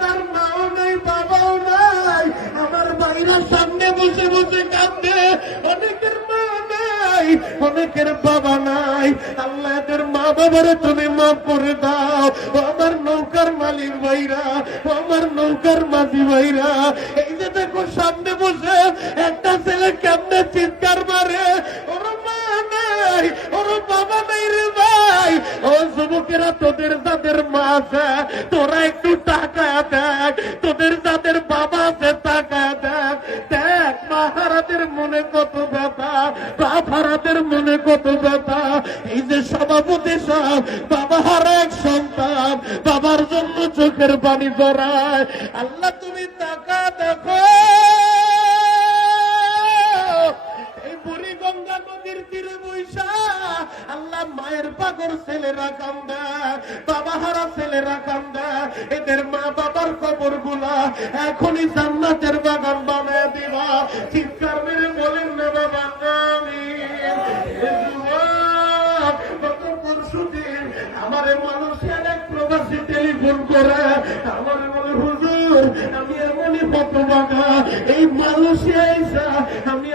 তার মাও নাই বাবাও নাই, আমার ভাইরা সামনে বসে বসে কাঁদে। অনেকের মা নাই, অনেকের বাবা নাই। আল্লাহ এদের মা বাবারে তুমি মাফ করে দাও। আমার নৌকার মালিক ভাইরা, আমার নৌকার মাঝি ভাইরা, এই যে দেখো সামনে বসে একটা ছেলে কেমনে চিৎকার মারে, ওর মা নাই, ওর বাবা নাই রে ভাই। ও যুবকেরা, তোদের যাদের মা আছে তোরা একটু টাকা দেখ, তোদের যাদের বাবা আছে টাকা দেখ। দেখ মা হারাদের মনে কত ব্যথা, বাপ হারাদের মনে কত ব্যথা। এই যে সভাপতি সাহেব, বাবা হারা এক সন্তান, বাবার জন্য চোখের পানি জড়ায়। আল্লাহ তুমি টাকা দেখো, এই বুড়িগঙ্গা নদীর তীরে বৈশা আল্লাহ মায়ের পাগল ছেলেরা কান্দা, বাবা হারা ছেলেরা কান্দা। এদের মা বাবার কবর গুলা এখনই জান্নাতের বাগান বানায় দিবা। চিৎকার মেরে বলেন না বাবা গত পরশুদিন আমার মানুষের এক প্রবাসী টেলিফোন করে আমার বলে, হুজুর আমি এমনই হতভাগা, এই মালয়েশিয়া আমি